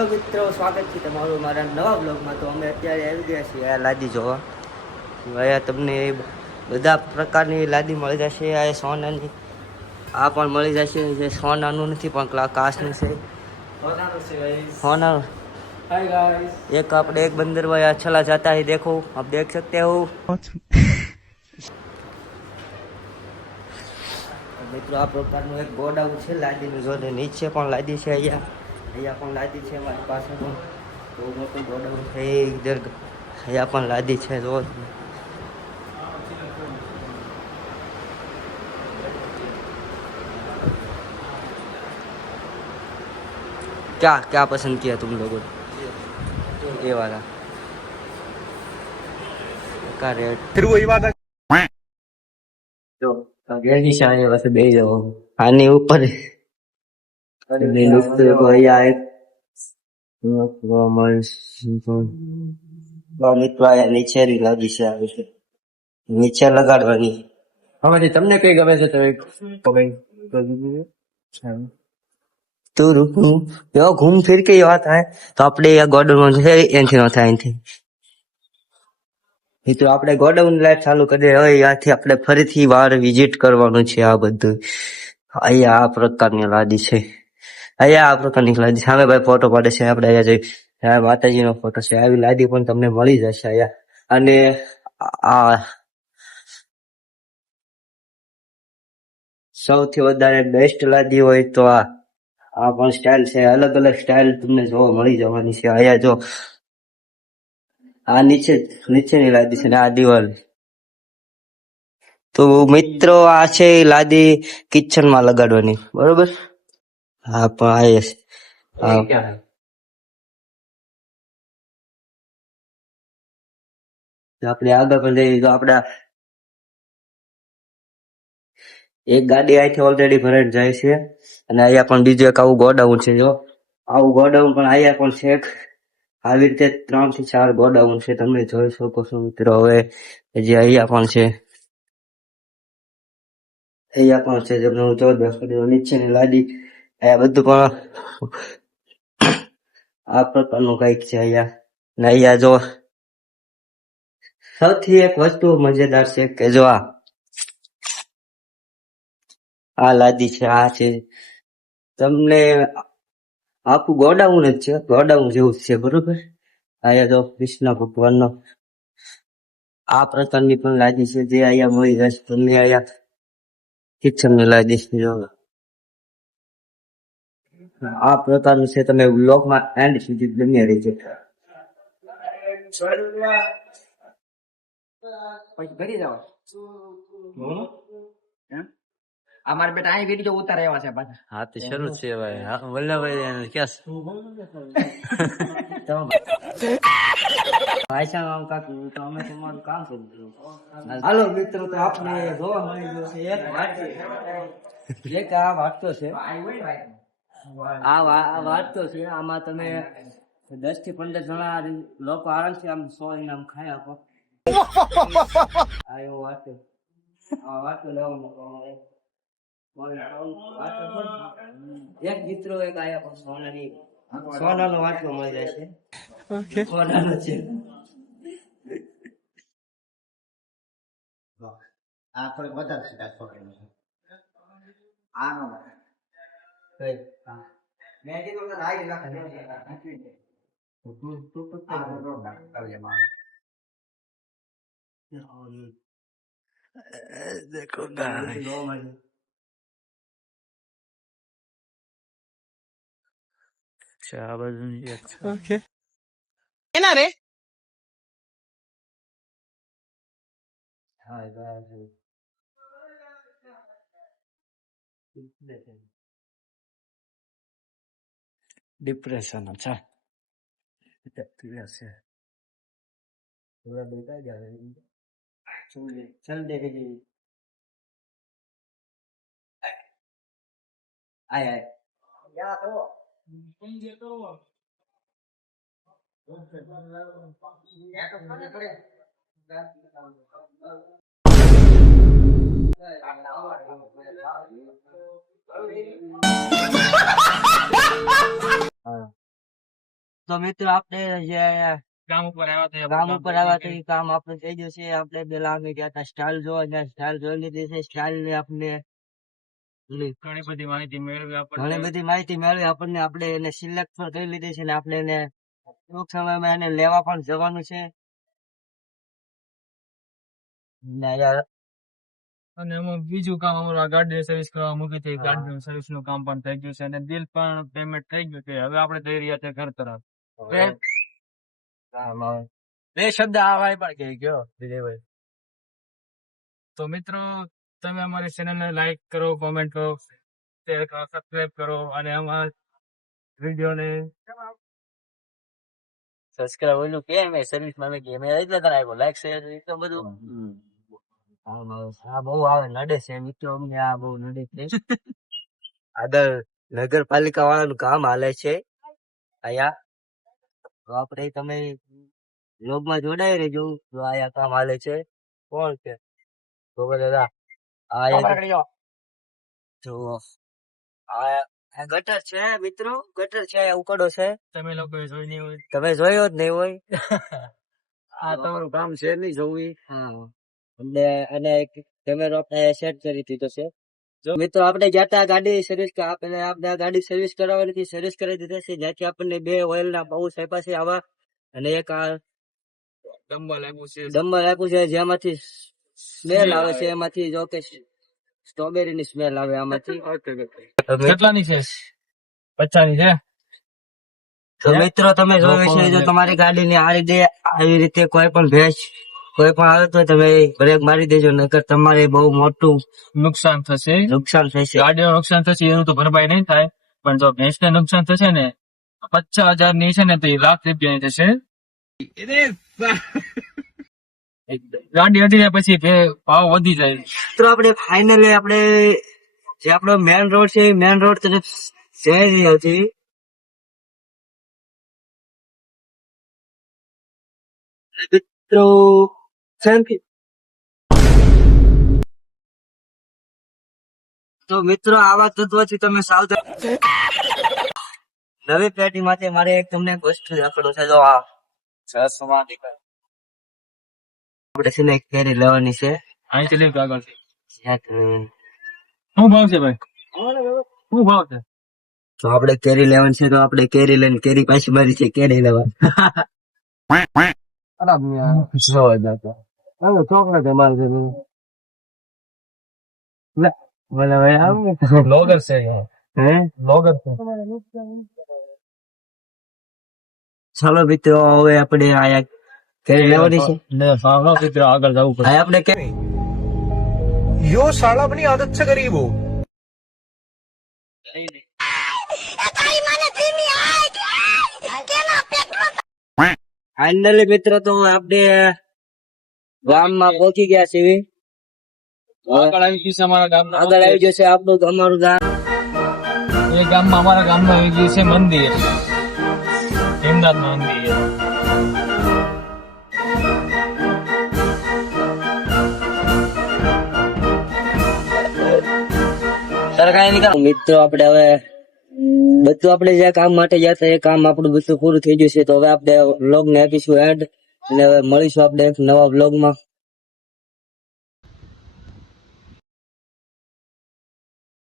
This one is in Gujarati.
હેલો મિત્રો, સ્વાગત છે તમારું મારા નવા બ્લોગમાં. તો અમે અત્યારે આવી ગયા છીએ આ લાદી જોવા. અહીંયા તમને બધા પ્રકારની લાદી મળી જશે. આ સોનાની આ પણ મળી જશે. જે સોનાનું નથી પણ કાચનું છે. સોનાનું हाय गाइस, एक આપણે एक बंदर भाई अच्छा जाता है, देखो आप देख सकते हो મિત્રો. આ પ્રકારનું એક ગોડાઉન છે લાદીનું. જોડે નીચે પણ લાદી છે, અહીંયા પણ લાદી છે મારી પાસે. પણ બહુ મોટું ગોડાઉન છે. ઇધર અહીંયા પણ લાદી છે. જો क्या क्या पसंद किया तुम लोगों ने? ये वाला का रेट फिर वही बात है जो रेडी से आने वैसे दे जाओ आने ऊपर ले लुक तो भैया एक મિત્રો આયા નીચે લાગી છે. આવે છે નીચે લગાડવાની. હવે તમને કઈ ગમે છે તો કમેન્ટ કરી. तो रुकू यो घूम फिर के यहाँ था तो આપણે ગોડાઉન છે એનથી ન થાય એનથી. મિત્રો આપણે ગોડાઉન લાઈફ ચાલુ કરી દે. હવે ત્યાંથી આપણે ફરીથી વાર વિઝિટ કરવાનું છે. આ બધું અહીંયા આ પ્રકારની લાદી છે. અહીંયા આ પ્રકારની લાદી સામે ભાઈ ફોટો પાડે છે. આપણે અહીંયા જઈ માતાજીનો ફોટો છે. આવી લાદી પણ તમને મળી જશે અહીંયા. અને આ સૌથી વધારે બેસ્ટ લાદી હોય તો આ પણ સ્ટાઇલ છે. અલગ અલગ સ્ટાઇલ તમને જોવા મળી જવાની છે. અહીંયા જો આ નીચેની લાદી છે ને આ દિવાલ. તો મિત્રો આ છે લાદી કિચન માં લગાડવાની, બરોબર. હા પણ આપણે આગળ પણ જઈએ તો આપણે એક ગાડી અહીંથી ઓલરેડી ભરાઈને જાય છે. અને અહીંયા પણ બીજું એક આવું ગોડાઉન છે. જો આવું ગોડાઉન પણ અહીંયા પણ છે. આવી રીતે 3 થી 4 ગોડાઉન છે. તમે જોઈ શકો છો મિત્રો. હવે જે અહીંયા પણ છે, અહીંયા પણ છે. તમને હું જોઈ નીચેની લાદી અહીંયા બધું પણ આ પ્રકારનું કઈક છે અહીંયા. ને અહીંયા જો સૌથી એક વસ્તુ મજેદાર છે કે જો આ લાદી છે. આ છે તમને આખું ગોડાઉન જ છે, ગોડાઉન જેવું જ છે, બરોબર. અહીંયા જો કૃષ્ણ ભગવાનનો આ પ્રકારની પણ લાદી છે જે અહીંયા મળી જશે તમને. અહીંયા કિચનની લાદી છે. જો આ પ્રકારનું છે. તમે બ્લોગમાં એન્ડ સુધી બની રહેજો. પછી ઘરે જાવ અમારે બેટા અહીં વિડીયો ઉતારે એવા છે પાછા. હા તો શરૂ છે ભાઈ. હા વલ્લભભાઈ ક્યાં ભાઈ સાહેબ કાક તો અમે તમારું કામ કરીશું. હાલો મિત્રો, તો આપણે જોવા મળી ગયો છે એક આ વાટકો છે. આ વાટકો છે. આમાં તમે 10 થી 15 જણા લોકો આરામથી આમ 100 ઇનામ ખાઈ આપો. આ એવો વાટકો. આ વાટકો લેવાનો એક મિત્રો એક આયા પણ સોનાનો વાટકો મળી જાય છે. ઓકે, સોનાનો છે. આ થોડીક વધારે છે. આનો કઈ મેં કીધું કે રાઈ નાખે देखो अच्छा ओके ना रे. हाँ डिप्रेशन. अच्छा थोड़ा बेटा जा चल देखेगी. आय आय या तो તો મિત્રો આપણે જે ગામ ઉપર આવ્યા હતા ગામ ઉપર આવ્યા તો એ કામ આપણે થઈ ગયું છે. આપણે પેલા અમે ગયા હતા સ્ટાઇલ જોવા, જ્યાં સ્ટાઇલ જોઈ લીધી છે. સ્ટાઇલ ને આપણે ઘણી બધી માહિતી મેળવી આપણને. ઘણી બધી માહિતી મેળવી આપણને. આપણે એને સિલેક્ટ પણ કરી લીધી છે ને આપણે એને ટૂંક સમયમાં એને લેવા પણ જવાનું છે. ને યાર અને એમાં બીજું કામ અમારું આ ગાડી સર્વિસ કરવા મૂકી હતી. ગાડી સર્વિસ નું કામ પણ થઈ ગયું છે અને બિલ પણ પેમેન્ટ થઈ ગયું છે. હવે આપણે જઈ રહ્યા છે ઘર તરફ. બે શબ્દ આવાય પણ કે ગયો વિજયભાઈ. તો મિત્રો તમે અમારી ચેનલ ને લાઈક કરો, કોમેન્ટ કરો, શેર કરો, સબસ્ક્રાઇબ કરો અને અમારા વિડીયો ને સબસ્ક્રાઇબ ઓલું કેમ એ સર્વિસ માં મેં એટલે તને આવ્યો લાઈક શેર એ તો બધું. આ બહુ આવે નડે છે મિત્રો, અમને આ બહુ નડે છે. આગળ નગરપાલિકા વાળાનું કામ હાલે છે અહીંયા. તો આપણે તમે બ્લોગ માં જોડાઈ રહેજો. તો અહીંયા કામ હાલે છે. કોણ છે તો બધા જો આ ગટર છે મિત્રો, ગટર છે, ઉકડો છે. તમે લોકો જોઈ નહીં હોય. તમે જોયો જ નહીં હોય. આ તમારું કામ છે નહીં જોવું. હા, અને કેમેરો આપણે સેટ કરી દીધો છે. જો મિત્રો આપણે જતા ગાડી સર્વિસ આપણે ગાડી સર્વિસ કરાવવાની હતી, સર્વિસ કરી દીધી છે. જ્યાંથી આપણને 2 ઓઇલ ના પાઉચ આપ્યા છે આવા, અને એક આ ડમ્બલ આપ્યું આપ્યું છે જેમાંથી સ્મેલ આવે છે. એમાંથી જો કે સ્ટ્રોબેરી ની સ્મેલ આવે આમાંથી. કેટલાની છે? 50 ની છે. તો મિત્રો તમે જોયું છે, જો તમારી ગાડી ની આવી રીતે કોઈ પણ ભેજ કોઈ પણ આવે તો તમે બ્રેક મારી દેજો, નકર તમારે બહુ મોટું નુકસાન થશે. થશે. ગાડીનું નુકસાન થશે એનું તો ભરપાઈ નહીં થાય, પણ જો ભેંસને નુકસાન થશે ને 50,000 ની છે ને તો 1,00,000 ની થશે. ગાડી હટી જાય પછી ભાવ વધી જાય. તો આપણે ફાઇનલી આપણે જે આપણો મેન રોડ છે, મેન રોડ તરફ જઈ રહ્યા છીએ. મિત્રો તો મિત્રો આવા તત્વોથી તમે સાવધાન. નવી પેટી માટે મારે એક તમને એક વસ્તુ રાખડો છે. જો આ આપણે છે ને એક કેરી લેવાની છે. અહીંથી લઈ આગળ શું ભાવ છે ભાઈ? શું ભાવ છે? તો આપણે કેરી લેવાની છે, તો આપણે કેરી લઈને કેરી પાછી મારી છે કેરી લેવા. ચોકલેટ અમારે છે. લોગર છે. હે લોગર છે. ચાલો મિત્રો હવે આપણે આયા કેરી લેવાની છે. મિત્રો આગળ જવું પડે. આપણે કેરી यो साला अपनी आदत से करीब हो. ફાઇનલી મિત્રો તો આપણે ગામમાં પહોંચી ગયા છીએ. આગળ આવી ગયું છે અમારા ગામમાં. આગળ આવી જશે આપણું અમારું ગામ. એ ગામમાં અમારા ગામમાં આવી ગયું છે મંદિર, ભીમનાથ મંદિર. મિત્રો આપણે હવે બધું આપણે જે કામ માટે જતા એ કામ આપણું બધું પૂરું થઈ ગયું છે. તો હવે આપણે વ્લોગ ને આપીશું એડ, અને હવે મળીશું આપણે એક નવા વ્લોગ માં.